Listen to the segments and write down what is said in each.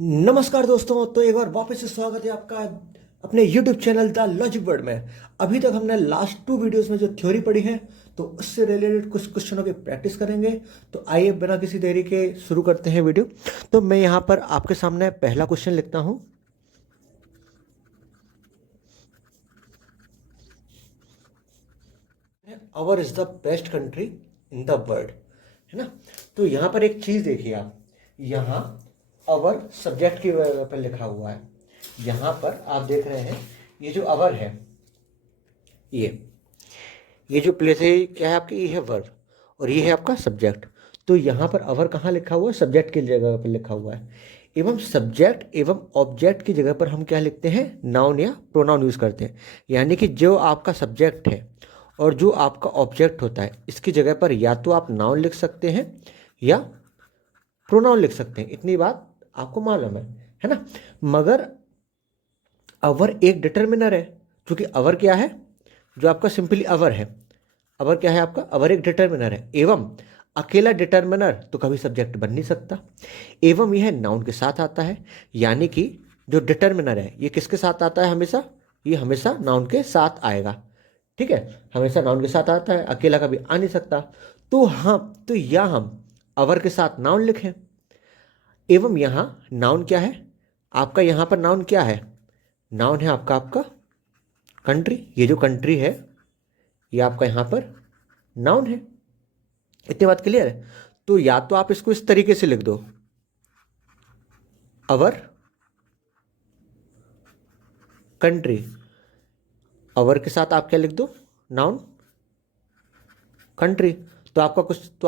नमस्कार दोस्तों। तो एक बार वापस से स्वागत है आपका अपने YouTube channel the logic word में। अभी तक हमने लास्ट 2 वीडियोस में जो थ्योरी पढ़ी है तो उससे रिलेटेड कुछ क्वेश्चनों की प्रैक्टिस करेंगे। तो आइए बिना किसी देरी के शुरू करते हैं वीडियो। तो मैं यहाँ पर आपके सामने पहला क्वेश्चन लिखता हूँ। Our is the best country in the world, है ना। तो यहाँ पर एक चीज देखिए आप, यहाँ अवर सब्जेक्ट के पर लिखा हुआ है। यहाँ पर आप देख रहे हैं ये जो अवर है, ये जो प्लेस है क्या है आपकी, ये है वर्ब और ये है आपका सब्जेक्ट। तो यहाँ पर अवर कहाँ लिखा हुआ है, सब्जेक्ट की जगह पर लिखा हुआ है। एवं सब्जेक्ट एवं ऑब्जेक्ट की जगह पर हम क्या लिखते हैं, नाउन या प्रोनाउन यूज करते हैं। यानी कि जो आपका सब्जेक्ट है और जो आपका ऑब्जेक्ट होता है इसकी जगह पर या तो आप नाउन लिख सकते हैं या प्रोनाउन लिख सकते हैं। इतनी बात आपको मालूम है ना। मगर अवर एक डिटर्मिनर है, क्योंकि अवर क्या है, जो आपका सिंपली अवर है। अवर क्या है आपका, अवर एक डिटर्मिनर है। एवं अकेला डिटर्मिनर तो कभी सब्जेक्ट बन नहीं सकता। एवं यह नाउन के साथ आता है, यानी कि जो डिटर्मिनर है ये किसके साथ आता है, हमेशा ये हमेशा नाउन के साथ आएगा। ठीक है, हमेशा नाउन के साथ आता है, अकेला कभी आ नहीं सकता। तो या हम अवर के साथ नाउन लिखें। एवं यहाँ नाउन क्या है आपका, यहाँ पर नाउन क्या है, नाउन है आपका आपका कंट्री। ये जो कंट्री है ये आपका यहाँ पर नाउन है। इतनी बात क्लियर है। तो या तो आप इसको इस तरीके से लिख दो, अवर कंट्री, अवर के साथ आप क्या लिख दो, नाउन कंट्री। तो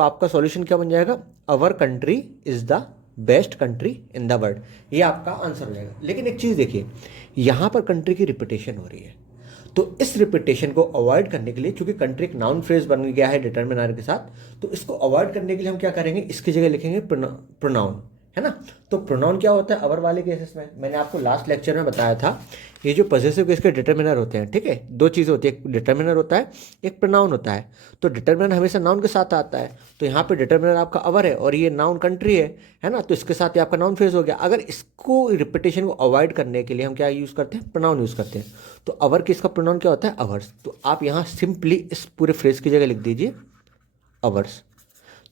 आपका सॉल्यूशन क्या बन जाएगा, अवर country is the best country in the world. ये आपका आंसर हो जाएगा। लेकिन एक चीज देखिए, यहां पर कंट्री की रिपीटेशन हो रही है। तो इस रिपीटेशन को अवॉइड करने के लिए, चूंकि कंट्री एक नाउन फ्रेज बन गया है डिटर्मिनर के साथ, तो इसको अवॉइड करने के लिए हम क्या करेंगे, इसकी जगह लिखेंगे प्रोनाउन, है ना। तो प्रोनाउन क्या होता है अवर वाले केसेस में, मैंने आपको लास्ट लेक्चर में बताया था। ये जो पॉसेसिव केस के डिटर्मिनर होते हैं, ठीक है, दो चीज़ होती है, एक डिटर्मिनर होता है, एक प्रोनाउन होता है। तो डिटर्मिनर हमेशा नाउन के साथ आता है। तो यहाँ पे डिटर्मिनर आपका अवर है और ये नाउन कंट्री है ना। तो इसके साथ ये आपका नाउन फ्रेज हो गया। अगर इसको रिपीटेशन को अवॉइड करने के लिए हम क्या यूज़ करते हैं, प्रोनाउन यूज़ करते हैं। तो अवर के इसका प्रोनाउन क्या होता है, अवर्स। तो आप यहाँ सिंपली इस पूरे फ्रेज की जगह लिख दीजिए अवर्स।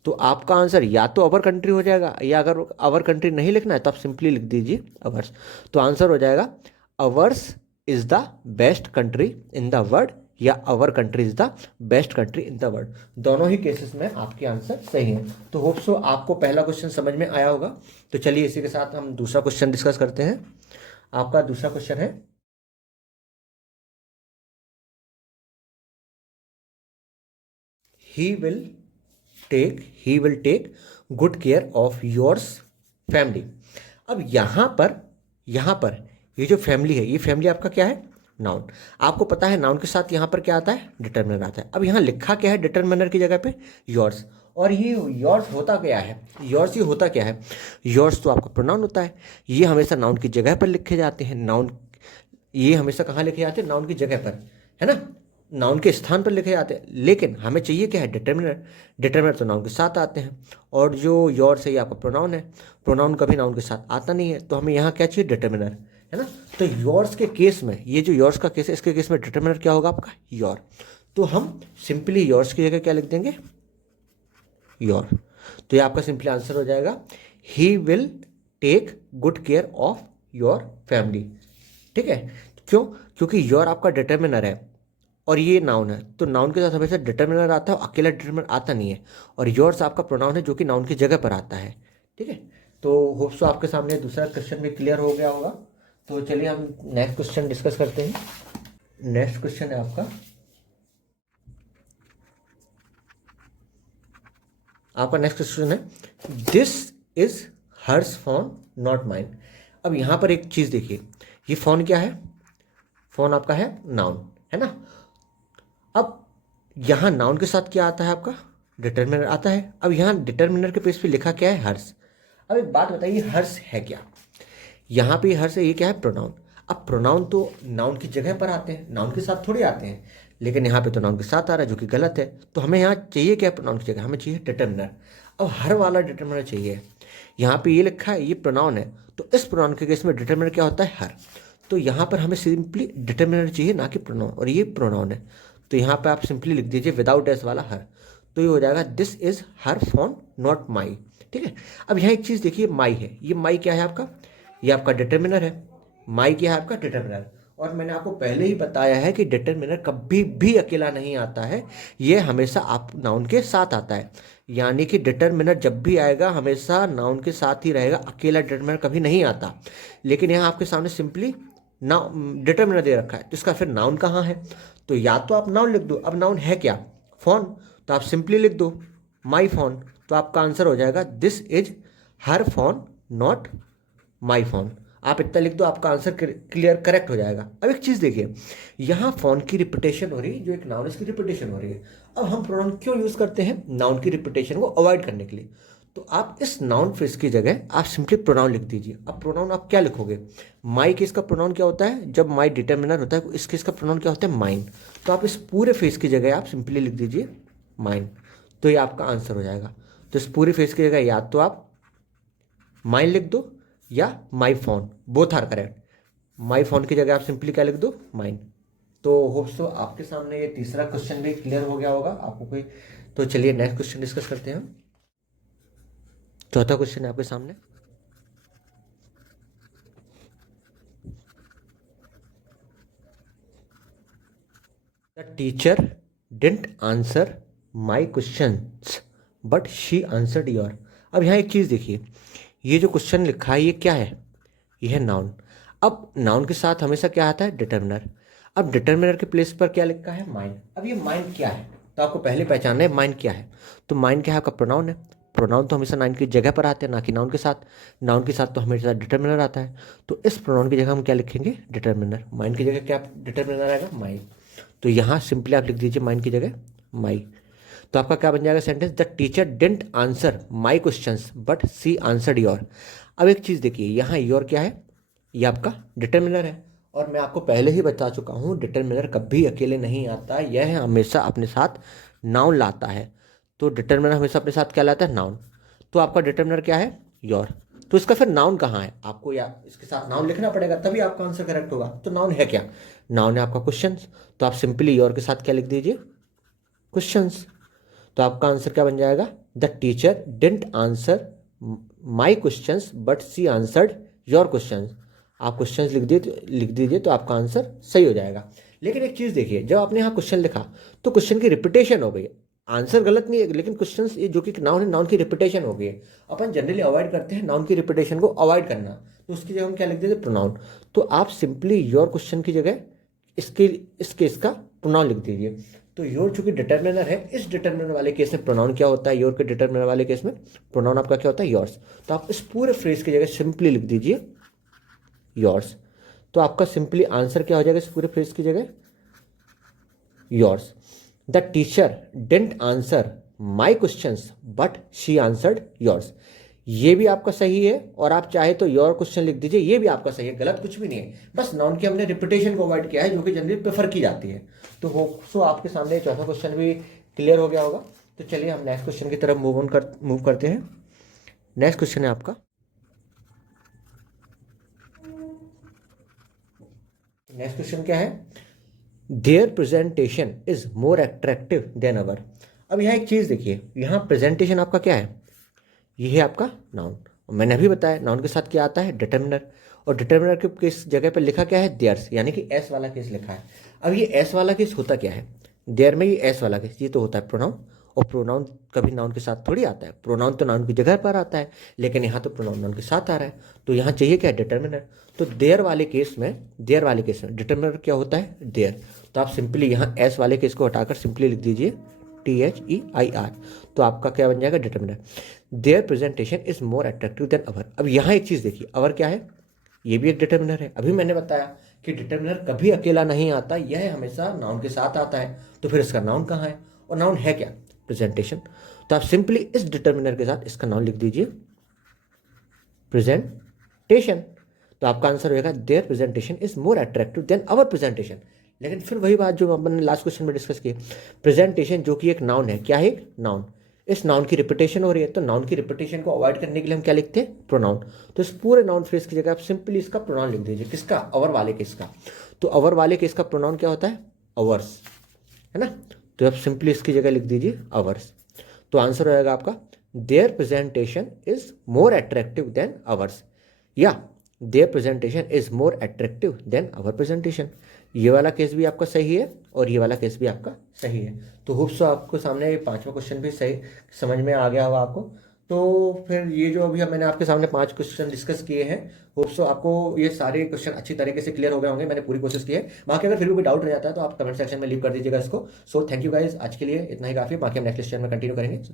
तो आपका आंसर या तो अवर कंट्री हो जाएगा, या अगर अवर कंट्री नहीं लिखना है तो आप सिंपली लिख दीजिए अवर्स। तो आंसर हो जाएगा ours is the best country in the world, या our country is the best country in the world. दोनों ही केसेस में आपके आंसर सही है। तो होप सो आपको पहला क्वेश्चन समझ में आया होगा। तो चलिए इसी के साथ हम दूसरा क्वेश्चन डिस्कस करते हैं। आपका दूसरा क्वेश्चन है, he will take good care of yours family. अब यहाँ पर ये जो फैमिली है, ये फैमिली आपका क्या है, नाउन। आपको पता है नाउन के साथ यहाँ पर क्या आता है, डिटर्मिनर आता है। अब यहाँ लिखा क्या है डिटर्मिनर की जगह पे, योर्स। और ये योर्स होता क्या है, योर्स ये होता क्या है, योर्स तो आपका प्रोनाउन होता है। ये हमेशा नाउन की जगह पर लिखे जाते हैं। नाउन ये हमेशा कहाँ लिखे जाते हैं, नाउन की जगह पर, है ना, नाउन के स्थान पर लिखे जाते हैं। लेकिन हमें चाहिए क्या है, डिटर्मिनर। डिटर्मिनर तो नाउन के साथ आते हैं। और जो योर्स है ये आपका प्रोनाउन है। प्रोनाउन कभी नाउन के साथ आता नहीं है। तो हमें यहाँ क्या चाहिए, डिटर्मिनर, है ना। तो योर्स के केस में, ये जो योर्स का केस है, इसके केस में डिटर्मिनर क्या होगा आपका, योर। तो हम सिंपली योर्स की जगह क्या लिख देंगे, योर। तो ये आपका सिंपली आंसर हो जाएगा, he will take good care of your family. ठीक है, क्यों, क्योंकि योर आपका डिटर्मिनर है और ये नाउन है। तो नाउन के साथ हमेशा डिटर्मिनर आता है, अकेला डिटर्मिनर आता नहीं है। और योर्स आपका प्रोनाउन है जो कि नाउन की जगह पर आता है। ठीक है, तो होप सो आपके सामने दूसरा क्वेश्चन भी क्लियर हो गया होगा। तो चलिए हम नेक्स्ट क्वेश्चन डिस्कस करते हैं। नेक्स्ट क्वेश्चन है आपका नेक्स्ट क्वेश्चन है, this is hers phone not mine. अब यहाँ पर एक चीज़ देखिए, ये फोन क्या है, फोन आपका है नाउन, है ना। अब यहाँ नाउन के साथ क्या आता है आपका, डिटर्मिनर आता है। अब यहाँ डिटर्मिनर के पेज पे लिखा क्या है, हर्ष। अब एक बात बताइए, हर्ष है क्या, यहाँ पे हर्ष है, ये क्या है, प्रोनाउन। अब प्रोनाउन तो नाउन की जगह पर आते हैं, नाउन के साथ थोड़ी आते हैं। लेकिन यहाँ पे तो नाउन के साथ आ रहा है, जो कि गलत है। तो हमें यहाँ चाहिए क्या, प्रोनाउन की जगह हमें चाहिए डिटर्मिनर। अब हर वाला डिटर्मिनर चाहिए। यहाँ पे ये लिखा है ये प्रोनाउन है, तो इस प्रोनाउन के केस में डिटर्मिनर क्या होता है? हर। तो यहाँ पर हमें सिंपली डिटर्मिनर चाहिए, ना कि प्रोनाउन, और ये प्रोनाउन है। तो यहाँ पे आप सिंपली लिख दीजिए विदाउट एस वाला हर। तो ये हो जाएगा this is her phone not my. ठीक है। अब यहाँ एक चीज़ देखिए, माई है, ये माई क्या है आपका? ये आपका डिटर्मिनर है। माई क्या है आपका? डिटर्मिनर। और मैंने आपको पहले ही बताया है कि डिटर्मिनर कभी भी अकेला नहीं आता है, ये हमेशा आप नाउन के साथ आता है। यानी कि डिटर्मिनर जब भी आएगा हमेशा नाउन के साथ ही रहेगा, अकेला डिटर्मिनर कभी नहीं आता। लेकिन यहाँ आपके सामने सिंपली नाउन डिटर्मिनर दे रखा है, तो इसका फिर नाउन कहाँ है? तो या तो आप नाउन लिख दो। अब नाउन है क्या? फोन। तो आप सिंपली लिख दो माई फोन। तो आपका आंसर हो जाएगा this is her phone not my phone. आप इतना लिख दो, आपका आंसर क्लियर करेक्ट हो जाएगा। अब एक चीज़ देखिए, यहाँ फोन की रिपीटेशन हो रही है, जो एक नाउन इसकी रिपीटेशन हो रही है। अब हम प्रोनाउन क्यों यूज़ करते हैं? नाउन की रिपीटेशन को अवॉइड करने के लिए। तो आप इस नाउन फ्रेज की जगह आप सिंपली प्रोनाउन लिख दीजिए। अब प्रोनाउन आप क्या लिखोगे? माई केस का प्रोनाउन क्या होता है? जब माई डिटर्मिनर होता है, इस केस का प्रोनाउन क्या होता है? माइन। तो आप इस पूरे फेज की जगह आप सिंपली लिख दीजिए माइन। तो ये आपका आंसर हो जाएगा। तो इस पूरी फेज की जगह या तो आप माइन लिख दो या my phone, both are correct. My phone की जगह आप सिंपली क्या लिख दो? माइन। तो होप्स तो आपके सामने ये तीसरा क्वेश्चन भी क्लियर हो गया होगा आपको कोई। तो चलिए नेक्स्ट क्वेश्चन डिस्कस करते हैं हम। चौथा क्वेश्चन है आपके सामने। The teacher didn't answer my questions but she answered your. अब यहाँ एक चीज़ देखिए, ये जो क्वेश्चन लिखा है ये क्या है? ये है नाउन। अब नाउन के साथ हमेशा क्या आता है? डिटर्मिनर। अब डिटर्मिनर के प्लेस पर क्या लिखा है? माइन। अब ये माइन क्या है? तो आपको पहले पहचानना है माइन क्या है। तो माइन क्या है? आपका प्रोनाउन है। प्रोनाउन तो हमेशा नाउन की जगह पर आते हैं, ना कि नाउन के साथ। नाउन के साथ तो हमेशा डिटर्मिनर आता है। तो इस प्रोनाउन की जगह हम क्या लिखेंगे? डिटर्मिनर। माइन की जगह क्या डिटर्मिनर आएगा? माइन। तो यहाँ सिंपली आप लिख दीजिए माइन की जगह माई। तो आपका क्या बन जाएगा sentence? The teacher didn't answer my questions but she answered your. अब एक चीज़ देखिए, यहाँ योर क्या है? ये आपका डिटर्मिनर है। और मैं आपको पहले ही बता चुका हूँ डिटर्मिनर कभी अकेले नहीं आता, यह हमेशा अपने साथ नाउन लाता है। तो डिटर्मिनर हमेशा अपने साथ क्या लाता है? नाउन। तो आपका डिटर्मिनर क्या है? योर। तो इसका फिर नाउन कहाँ है? आपको या इसके साथ नाउन लिखना पड़ेगा, तभी आपका आंसर करेक्ट होगा। तो नाउन है क्या? नाउन है आपका क्वेश्चंस। तो आप सिंपली योर के साथ क्या लिख दीजिए? क्वेश्चंस। तो आपका आंसर क्या बन जाएगा? The teacher didn't answer my questions but she answered your questions. आप क्वेश्चंस लिख दीजिए तो आपका आंसर सही हो जाएगा। लेकिन एक चीज़ देखिए, जब आपने यहाँ क्वेश्चन लिखा तो क्वेश्चन की रिपीटेशन हो गई। आंसर गलत नहीं है, लेकिन क्वेश्चन ये जो कि नाउन है, नाउन की रिपीटेशन हो गई है। अपन जनरली अवॉइड करते हैं नाउन की रिपीटेशन को अवॉइड करना, तो उसकी जगह हम क्या लिख देते? प्रोनाउन। तो आप सिंपली योर क्वेश्चन की जगह इसका प्रोनाउन लिख दीजिए। तो योर चूंकि डिटर्मिनर है, इस डिटर्मिनर वाले केस में प्रोनाउन क्या होता है? योर के डिटर्मिनर वाले केस में प्रोनाउन आपका क्या होता है? योर्स। तो आप इस पूरे फ्रेज की जगह सिंपली लिख दीजिए योर्स। तो आपका सिंपली आंसर क्या हो जाएगा इस पूरे फ्रेज की जगह? Yours. The teacher didn't answer my questions but she answered yours. ये भी आपका सही है, और आप चाहे तो योर क्वेश्चन लिख दीजिए, ये भी आपका सही है, गलत कुछ भी नहीं है। बस नाउन की हमने रिपीटेशन को अवॉइड किया है, जो कि जनरली प्रेफर की जाती है। तो होप सो आपके सामने चौथा क्वेश्चन भी क्लियर हो गया होगा। तो चलिए हम नेक्स्ट क्वेश्चन की तरफ मूव करते हैं। नेक्स्ट क्वेश्चन है आपका, नेक्स्ट क्वेश्चन क्या है? Their presentation is more attractive than our. अब यहाँ एक चीज़ देखिए, यहाँ प्रेजेंटेशन आपका क्या है? ये है आपका नाउन। मैंने अभी बताया नाउन के साथ क्या आता है? डिटर्मिनर। और डिटर्मिनर के किस जगह पर लिखा क्या है? देयर्स, यानी कि एस वाला केस लिखा है। अब ये एस वाला केस होता क्या है? देयर में ये एस वाला केस, ये तो होता है प्रोनाउन। और प्रोनाउन कभी नाउन के साथ थोड़ी आता है। प्रोनाउन तो नाउन की जगह पर आता है, लेकिन यहाँ तो प्रोनाउन नाउन के साथ आ रहा है। तो यहाँ चाहिए क्या? डिटर्मिनर। तो देयर वाले केस में डिटर्मिनर क्या होता है? देयर। तो आप सिंपली यहाँ एस वाले केस को हटाकर सिंपली लिख दीजिए THEIR। तो आपका क्या बन जाएगा? Determiner. Their presentation is more attractive than our. अब यहाँ एक चीज़ देखिए, अवर क्या है? ये भी एक डिटर्मिनर है। अभी मैंने बताया कि डिटर्मिनर कभी अकेला नहीं आता, यह हमेशा नाउन के साथ आता है। तो फिर इसका नाउन कहाँ है? और नाउन है क्या? प्रेजेंटेशन। तो आप सिंपली इस डिटर्मिनर के साथ इसका नाउन लिख दीजिए प्रेजेंटेशन। तो आपका आंसर होगा their presentation is more attractive than our presentation. लेकिन फिर वही बात जो अपन ने लास्ट क्वेश्चन में डिस्कस की, प्रेजेंटेशन जो कि एक नाउन है, क्या है? एक नाउन। इस नाउन की रिपीटेशन हो रही है, तो नाउन की रिपीटेशन को अवॉइड करने के लिए हम क्या लिखते हैं, प्रोनाउन। तो इस पूरे नाउन फ्रेज की जगह आप सिंपली इसका प्रोनाउन लिख दीजिए, किसका, अवर वाले केस का। तो अवर वाले केस का प्रोनाउन क्या होता है, अवर्स, है ना। तो आप सिंपली इसकी जगह लिख दीजिए अवर्स। तो आंसर हो जाएगा आपका their presentation is more attractive than ours, या their presentation is more attractive than our presentation. ये वाला केस भी आपका सही है और ये वाला केस भी आपका सही है। तो होप सो आपको सामने 5वां क्वेश्चन भी सही समझ में आ गया होगा आपको। तो फिर ये जो अभी मैंने आपके सामने 5 क्वेश्चन डिस्कस किए हैं, होप सो आपको ये सारे क्वेश्चन अच्छी तरीके से क्लियर हो गए होंगे, मैंने पूरी कोशिश की है। बाकी अगर फिर भी कोई डाउट रह जाता है तो आप कमेंट सेक्शन में लीव कर दीजिएगा इसको। सो थैंक यू गाइज, आज के लिए इतना ही काफी है, बाकी हम नेक्स्ट क्वेश्चन में कंटिन्यू करेंगे।